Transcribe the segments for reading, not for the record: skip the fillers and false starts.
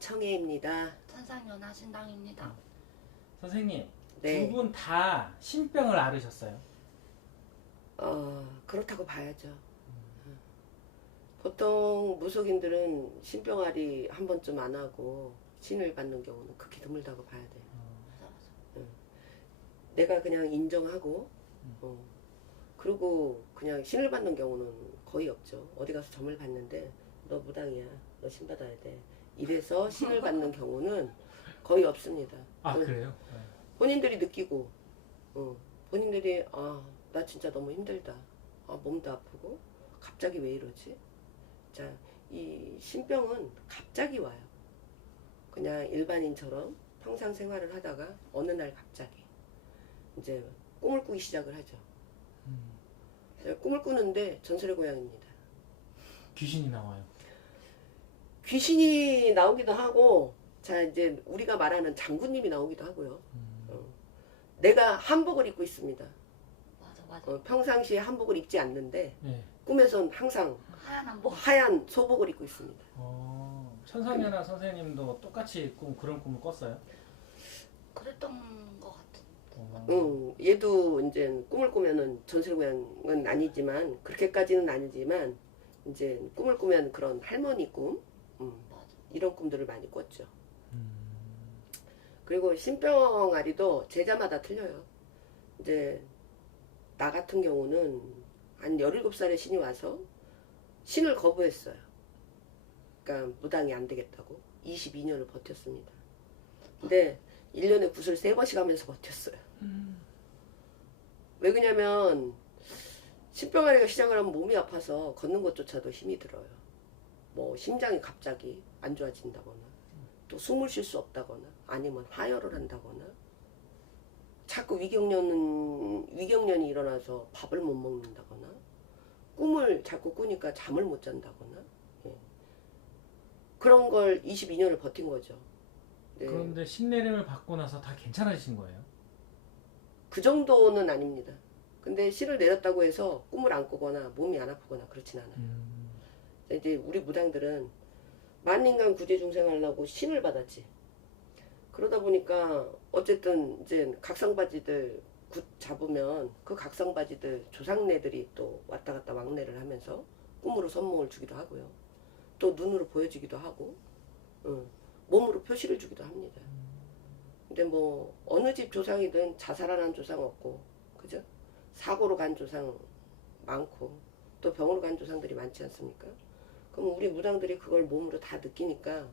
정청혜입니다. 천상연화신당입니다. 선생님, 네. 두 분 다 신병을 앓으셨어요? 그렇다고 봐야죠. 보통 무속인들은 신병아리 한 번쯤 안 하고 신을 받는 경우는 극히 드물다고 봐야 돼요. 내가 그냥 인정하고 그리고 그냥 신을 받는 경우는 거의 없죠. 어디 가서 점을 봤는데 너 무당이야, 너 신 받아야 돼, 이래서 신을 받는 경우는 거의 없습니다. 아, 그래요? 본인들이 느끼고 본인들이 나 진짜 너무 힘들다, 몸도 아프고 갑자기 왜 이러지. 자, 이 신병은 갑자기 와요. 그냥 일반인처럼 평상 생활을 하다가 어느 날 갑자기 이제 꿈을 꾸기 시작을 하죠. 꿈을 꾸는데 전설의 고향입니다. 귀신이 나와요. 귀신이 나오기도 하고, 자, 이제 우리가 말하는 장군님이 나오기도 하고요. 내가 한복을 입고 있습니다. 맞아. 평상시에 한복을 입지 않는데 네. 꿈에선 항상 하얀 한복. 하얀 소복을 입고 있습니다. 천상연화 선생님도 똑같이 그런 꿈을 꿨어요? 그랬던 것 같은. 얘도 이제 꿈을 꾸면은 전설의 고향은 아니지만, 그렇게까지는 아니지만 이제 꿈을 꾸면 그런 할머니 꿈, 이런 꿈들을 많이 꿨죠. 그리고 신병아리도 제자마다 틀려요. 이제 나 같은 경우는 한 17살에 신이 와서 신을 거부했어요. 그러니까 무당이 안 되겠다고 22년을 버텼습니다. 근데 1년에 굿을 3번씩 하면서 버텼어요. 왜 그러냐면 신병아리가 시작을 하면 몸이 아파서 걷는 것조차도 힘이 들어요. 뭐 심장이 갑자기 안 좋아진다거나, 또 숨을 쉴 수 없다거나, 아니면 하혈을 한다거나, 자꾸 위경련이 일어나서 밥을 못 먹는다거나, 꿈을 자꾸 꾸니까 잠을 못 잔다거나, 그런 걸 22년을 버틴 거죠. 네. 그런데 신내림을 받고 나서 다 괜찮아지신 거예요? 그 정도는 아닙니다. 근데 신을 내렸다고 해서 꿈을 안 꾸거나 몸이 안 아프거나 그렇진 않아요. 이제 우리 무당들은 만인간 구제중생 하려고 신을 받았지. 그러다 보니까 어쨌든 이제 각성바지들 굿 잡으면 그 각성바지들 조상네들이 또 왔다 갔다 왕래를 하면서 꿈으로 선몽을 주기도 하고요. 또 눈으로 보여주기도 하고, 몸으로 표시를 주기도 합니다. 근데 뭐 어느 집 조상이든 자살한 조상 없고, 그죠? 사고로 간 조상 많고, 또 병으로 간 조상들이 많지 않습니까? 그럼 우리 무당들이 그걸 몸으로 다 느끼니까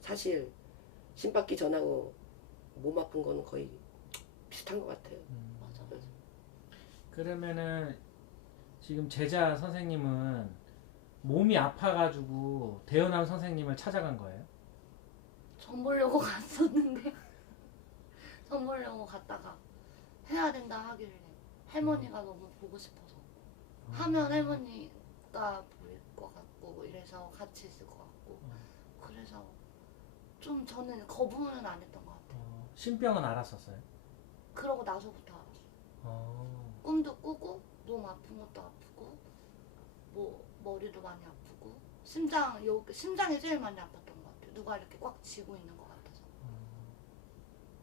사실 신 받기 전하고 몸 아픈 거는 거의 비슷한 것 같아요. 맞아. 그러면은 지금 제자 선생님은 몸이 아파가지고 대연암 선생님을 찾아간 거예요? 전 보려고 갔었는데 전 보려고 갔다가 해야 된다 하길래 할머니가 너무 보고 싶어서 하면 할머니가 보일 것 같고 이래서 같이 있을 것 같고, 그래서 좀 저는 거부는 안 했던 것 같아요. 신병은 알았었어요? 그러고 나서부터 알았어요. 어. 꿈도 꾸고 몸 아픈 것도 아프고 뭐 머리도 많이 아프고 심장이 제일 많이 아팠던 것 같아요. 누가 이렇게 꽉 쥐고 있는 것 같아서.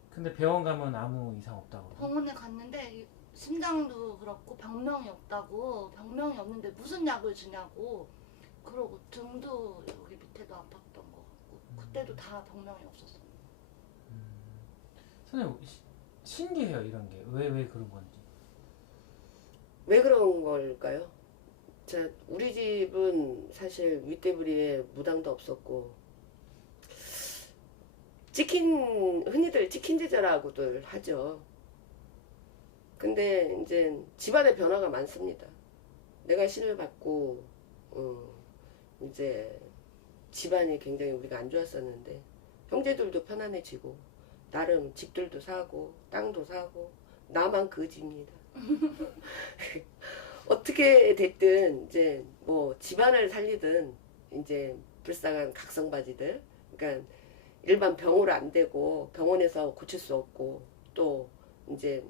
근데 병원 가면 아무 이상 없다고. 병원에 갔는데 심장도 그렇고 병명이 병명이 없는데 무슨 약을 주냐고, 그러고 등도 여기 밑에도 아팠던 것 같고, 그때도 다 병명이 없었어요. 선생님, 신기해요, 이런 게. 왜 그런 건지. 왜 그런 걸까요? 자, 우리 집은 사실 윗대부리에 무당도 없었고, 흔히들 찍힌 제자라고들 하죠. 근데 이제 집안의 변화가 많습니다. 내가 신을 받고 이제 집안이 굉장히 우리가 안 좋았었는데 형제들도 편안해지고, 나름 집들도 사고 땅도 사고, 나만 거지입니다. 어떻게 됐든 이제 뭐 집안을 살리든 이제 불쌍한 각성바지들, 그러니까 일반 병으로 안 되고 병원에서 고칠 수 없고, 또 이제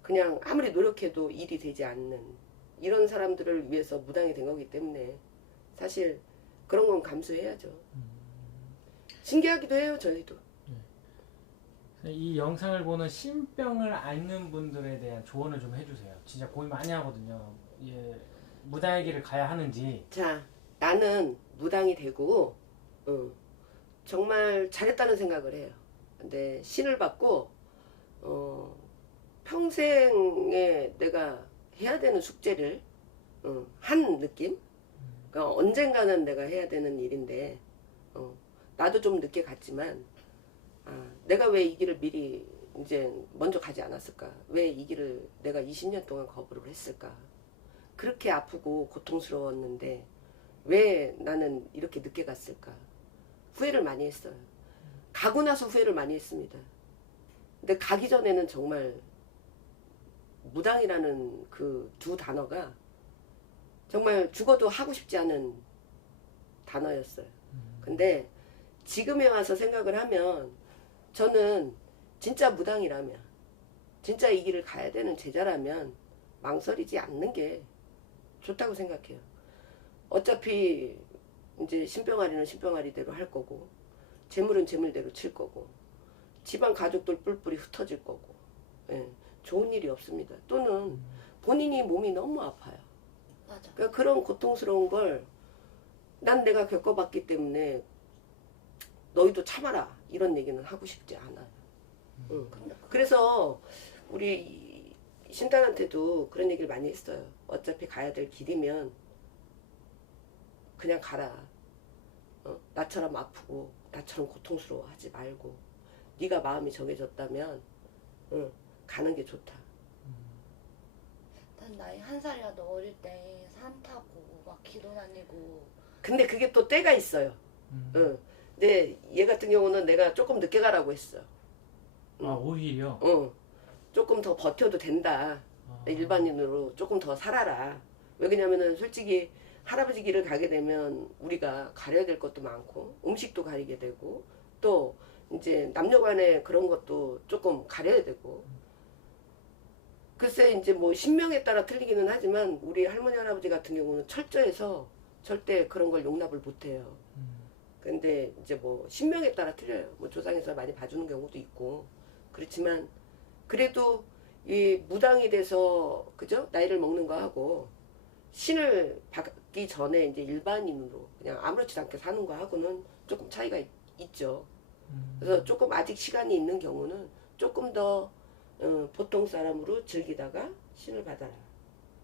그냥 아무리 노력해도 일이 되지 않는 이런 사람들을 위해서 무당이 된 거기 때문에 사실 그런 건 감수해야죠. 신기하기도 해요, 저희도. 이 영상을 보는 신병을 앓는 분들에 대한 조언을 좀 해주세요. 진짜 고민 많이 하거든요. 예, 무당의 길을 가야 하는지. 자, 나는 무당이 되고 정말 잘했다는 생각을 해요. 근데 신을 받고 평생에 내가 해야 되는 숙제를 한 느낌? 그러니까 언젠가는 내가 해야 되는 일인데 나도 좀 늦게 갔지만 내가 왜 이 길을 미리 이제 먼저 가지 않았을까? 왜 이 길을 내가 20년 동안 거부를 했을까? 그렇게 아프고 고통스러웠는데 왜 나는 이렇게 늦게 갔을까? 후회를 많이 했어요. 가고 나서 후회를 많이 했습니다. 근데 가기 전에는 정말 무당이라는 그 두 단어가 정말 죽어도 하고 싶지 않은 단어였어요. 근데 지금에 와서 생각을 하면 저는 진짜 무당이라면, 진짜 이 길을 가야 되는 제자라면 망설이지 않는 게 좋다고 생각해요. 어차피 이제 신병아리는 신병아리대로 할 거고, 재물은 재물대로 칠 거고, 집안 가족들 뿔뿔이 흩어질 거고, 예, 좋은 일이 없습니다. 또는 본인이 몸이 너무 아파요. 맞아. 그러니까 그런 고통스러운 걸 난 내가 겪어봤기 때문에 너희도 참아라 이런 얘기는 하고 싶지 않아요. 응. 그래서 우리 신당한테도 그런 얘기를 많이 했어요. 어차피 가야 될 길이면 그냥 가라. 나처럼 아프고 나처럼 고통스러워하지 말고 네가 마음이 정해졌다면 가는 게 좋다. 난 나이 1살이라도 어릴 때 산 타고 막 기도 다니고. 근데 그게 또 때가 있어요. 근데 얘 같은 경우는 내가 조금 늦게 가라고 했어. 아, 오히려? 조금 더 버텨도 된다. 일반인으로 조금 더 살아라. 왜 그러냐면은 솔직히 할아버지 길을 가게 되면 우리가 가려야 될 것도 많고 음식도 가리게 되고 또 이제 남녀간에 그런 것도 조금 가려야 되고 글쎄 이제 뭐 신명에 따라 틀리기는 하지만 우리 할머니 할아버지 같은 경우는 철저해서 절대 그런 걸 용납을 못해요. 근데 이제 뭐 신명에 따라 틀려요. 뭐 조상에서 많이 봐주는 경우도 있고 그렇지만 그래도 이 무당이 돼서 그죠 나이를 먹는 거 하고 신을 받기 전에 이제 일반인으로 그냥 아무렇지도 않게 사는 거 하고는 조금 차이가 있죠. 그래서 조금 아직 시간이 있는 경우는 조금 더 보통 사람으로 즐기다가 신을 받아라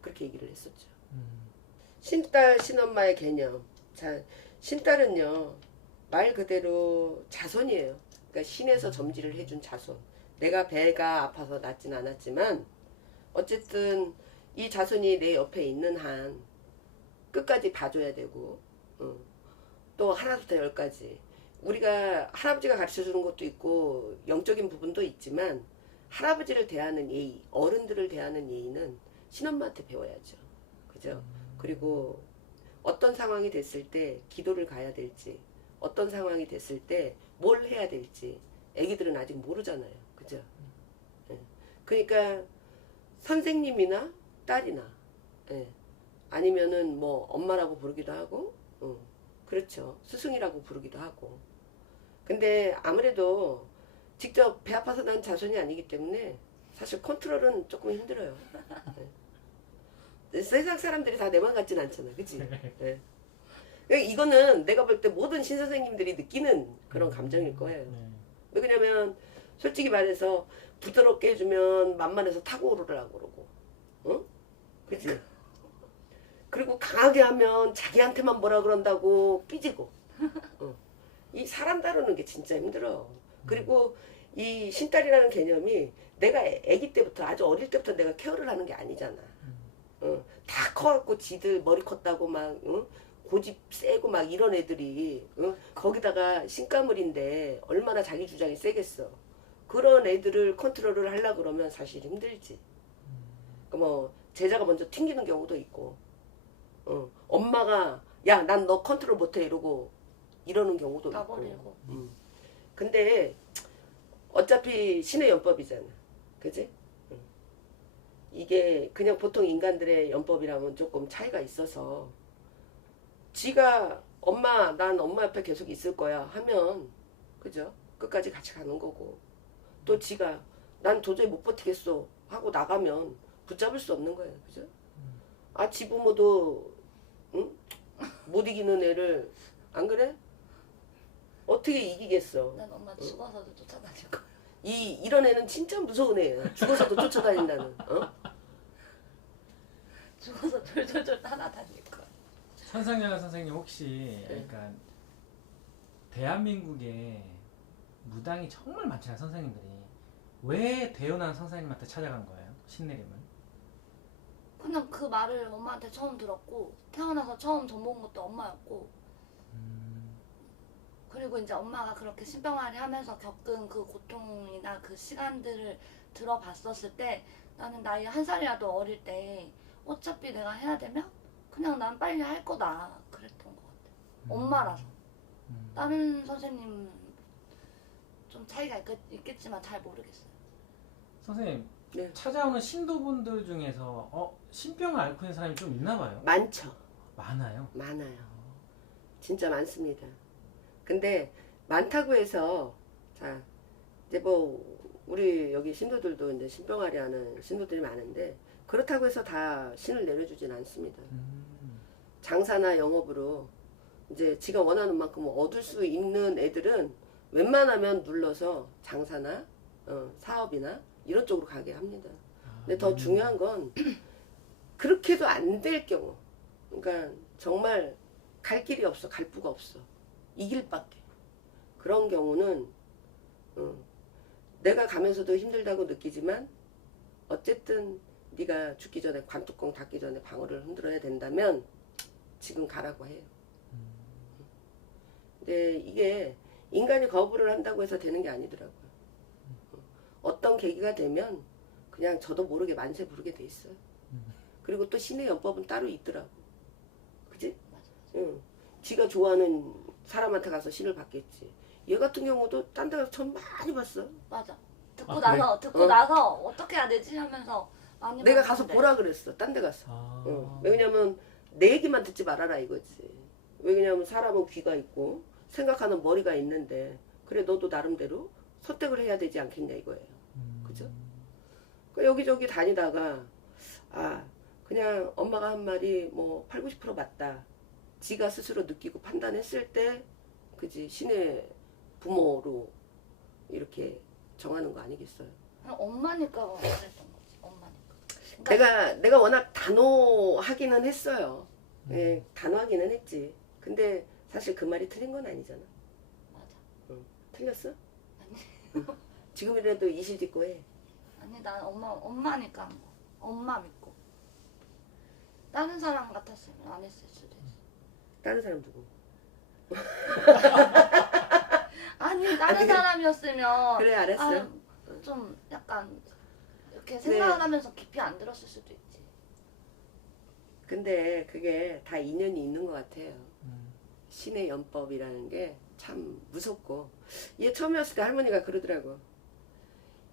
그렇게 얘기를 했었죠. 신딸 신엄마의 개념. 자, 신딸은요 말 그대로 자손이에요. 그러니까 신에서 점지를 해준 자손. 내가 배가 아파서 낳진 않았지만 어쨌든 이 자손이 내 옆에 있는 한 끝까지 봐줘야 되고 또 하나부터 열까지 우리가 할아버지가 가르쳐주는 것도 있고 영적인 부분도 있지만 할아버지를 대하는 예의, 어른들을 대하는 예의는 신엄마한테 배워야죠. 그죠? 그리고 어떤 상황이 됐을 때 기도를 가야 될지 어떤 상황이 됐을 때 뭘 해야 될지 애기들은 아직 모르잖아요. 그죠? 예. 그러니까 선생님이나 딸이나 예. 아니면은 뭐 엄마라고 부르기도 하고 그렇죠. 스승이라고 부르기도 하고 근데 아무래도 직접 배 아파서 난 자손이 아니기 때문에 사실 컨트롤은 조금 힘들어요. 예. 세상 사람들이 다 내 맘 같진 않잖아. 그치? 예. 그러니까 이거는 내가 볼 때 모든 신선생님들이 느끼는 그런 감정일 거예요. 왜 그러냐면 솔직히 말해서 부드럽게 해주면 만만해서 타고 오르라고 그러고 그치? 그리고 강하게 하면 자기한테만 뭐라 그런다고 삐지고 이 사람 다루는 게 진짜 힘들어. 그리고 이 신딸이라는 개념이 내가 아기 때부터 아주 어릴 때부터 내가 케어를 하는 게 아니잖아. 다 커갖고 지들 머리 컸다고 막 고집 세고 막 이런 애들이 거기다가 신가물인데 얼마나 자기 주장이 세겠어. 그런 애들을 컨트롤을 하려고 그러면 사실 힘들지. 뭐 제자가 먼저 튕기는 경우도 있고 엄마가 야 난 너 컨트롤 못해 이러고 이러는 경우도 있고. 나버리고. 근데 어차피 신의 연법이잖아. 그지? 이게 그냥 보통 인간들의 연법이랑은 조금 차이가 있어서 지가 엄마 난 엄마 옆에 계속 있을 거야 하면 그죠? 끝까지 같이 가는 거고 또 지가 난 도저히 못 버티겠어 하고 나가면 붙잡을 수 없는 거예요. 그죠? 아, 지 부모도 응? 못 이기는 애를 안 그래? 어떻게 이기겠어? 난 엄마 죽어서도 쫓아다닐 거야. 이런 애는 진짜 무서운 애예요. 죽어서도 쫓아다닌다는. 어? 죽어서 졸졸졸 따라다닐 거야. 천상여가 선생님 혹시 네. 그러니까 대한민국에 무당이 정말 많잖아요. 선생님들이 왜 대운한 선생님한테 찾아간 거예요? 신내림을? 그냥 그 말을 엄마한테 처음 들었고 태어나서 처음 전본 것도 엄마였고 그리고 이제 엄마가 그렇게 신병아리 하면서 겪은 그 고통이나 그 시간들을 들어봤었을 때 나는 나이 1살이라도 어릴 때 어차피 내가 해야 되면 그냥 난 빨리 할 거다 그랬던 것 같아. 엄마라서. 다른 선생님 좀 차이가 있겠지만 잘 모르겠어요. 선생님 네. 찾아오는 신도분들 중에서 신병을 앓고 있는 사람이 좀 있나 봐요? 많죠. 많아요. 많아요. 진짜 많습니다. 근데 많다고 해서 자 이제 뭐 우리 여기 신도들도 이제 신병아리 하는 신도들이 많은데 그렇다고 해서 다 신을 내려주진 않습니다. 장사나 영업으로 이제 지가 원하는 만큼 얻을 수 있는 애들은 웬만하면 눌러서 장사나 사업이나 이런 쪽으로 가게 합니다. 근데 더 중요한 건 그렇게도 안 될 경우, 그러니까 정말 갈 길이 없어, 갈 부가 없어, 이 길밖에. 그런 경우는 내가 가면서도 힘들다고 느끼지만 어쨌든 네가 죽기 전에 관뚜껑 닫기 전에 방울을 흔들어야 된다면 지금 가라고 해요. 근데 이게 인간이 거부를 한다고 해서 되는 게 아니더라고요. 어떤 계기가 되면 그냥 저도 모르게 만세 부르게 돼 있어요. 그리고 또 신의 연법은 따로 있더라고. 그지? 응. 지가 좋아하는 사람한테 가서 신을 받겠지. 얘 같은 경우도 딴 데 가서 천 많이 봤어. 맞아. 듣고 아, 나서 듣고 나서 어떻게 해야 되지 하면서 많이 내가 가서 봤는데. 보라 그랬어. 딴 데 가서. 왜냐면 내 얘기만 듣지 말아라 이거지. 왜냐면 사람은 귀가 있고 생각하는 머리가 있는데 그래 너도 나름대로 선택을 해야 되지 않겠냐 이거예요. 그죠? 그러니까 여기저기 다니다가 그냥 엄마가 한 말이 뭐 80, 90% 맞다. 지가 스스로 느끼고 판단했을 때 그지 신의 부모로 이렇게 정하는 거 아니겠어요? 그냥 엄마니까 그랬던 거지. 엄마니까. 그러니까 내가 워낙 단호하기는 했어요. 예, 단호하기는 했지. 근데 사실 그 말이 틀린 건 아니잖아. 맞아. 틀렸어? 아니. 지금이라도 이실직고 해. 아니 난 엄마니까 한 거. 엄마 믿고. 다른 사람 같았으면 안 했을 수도 있어. 다른 사람 누구? 아니 다른 사람이었으면 그래 알았어. 좀 약간 이렇게 네. 생각하면서 깊이 안 들었을 수도 있지. 근데 그게 다 인연이 있는 것 같아요. 신의 연법이라는 게 참 무섭고 얘 처음에 왔을 때 할머니가 그러더라고.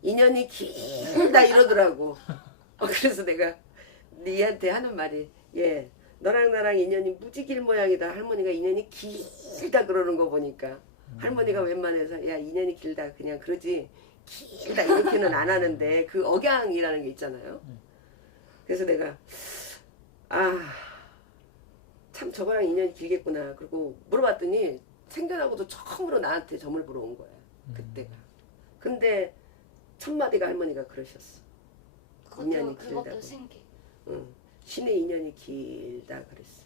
인연이 길다 이러더라고. 그래서 내가 얘한테 하는 말이 너랑 나랑 인연이 무지 길 모양이다. 할머니가 인연이 길다 그러는 거 보니까 할머니가 웬만해서 야 인연이 길다 그냥 그러지 길다 이렇게는 안 하는데 그 억양이라는 게 있잖아요. 그래서 내가 참 저거랑 인연이 길겠구나. 그리고 물어봤더니 생겨나고도 처음으로 나한테 점을 보러 온 거야. 그때가. 근데 첫 마디가 할머니가 그러셨어. 인연이 그것도 길다고. 신기. 신의 인연이 길다 그랬어.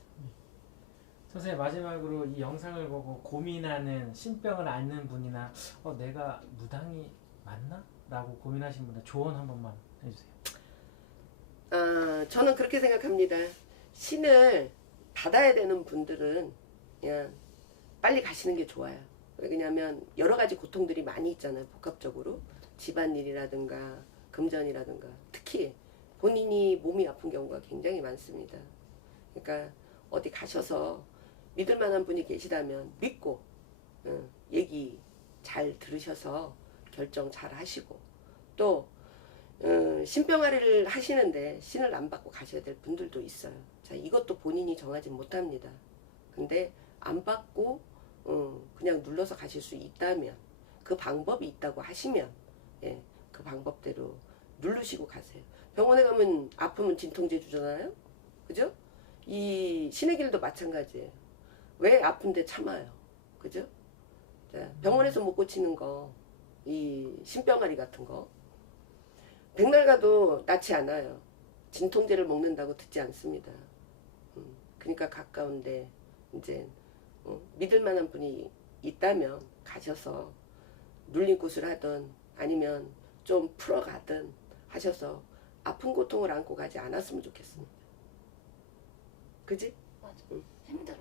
선생님 마지막으로 이 영상을 보고 고민하는 신병을 앓는 분이나 내가 무당이 맞나? 라고 고민하신 분들 조언 한 번만 해주세요. 저는 그렇게 생각합니다. 신을 받아야 되는 분들은 그냥 빨리 가시는 게 좋아요. 왜냐하면 여러 가지 고통들이 많이 있잖아요. 복합적으로 집안일이라든가 금전이라든가 특히 본인이 몸이 아픈 경우가 굉장히 많습니다. 그러니까 어디 가셔서 믿을 만한 분이 계시다면 믿고 얘기 잘 들으셔서 결정 잘 하시고 또 신병아리를 하시는데 신을 안 받고 가셔야 될 분들도 있어요. 자, 이것도 본인이 정하지 못합니다. 근데 안 받고 그냥 눌러서 가실 수 있다면 그 방법이 있다고 하시면 예, 그 방법대로 누르시고 가세요. 병원에 가면 아프면 진통제 주잖아요. 그죠? 이 신의 길도 마찬가지예요. 왜 아픈데 참아요. 그죠? 자, 병원에서 못 고치는 거, 이 신병아리 같은 거 백날 가도 낫지 않아요. 진통제를 먹는다고 듣지 않습니다. 그러니까 가까운데 이제 믿을 만한 분이 있다면 가셔서 눌림굿을 하든 아니면 좀 풀어가든 하셔서 아픈 고통을 안고 가지 않았으면 좋겠습니다. 그지? 맞아. 응. 힘들어.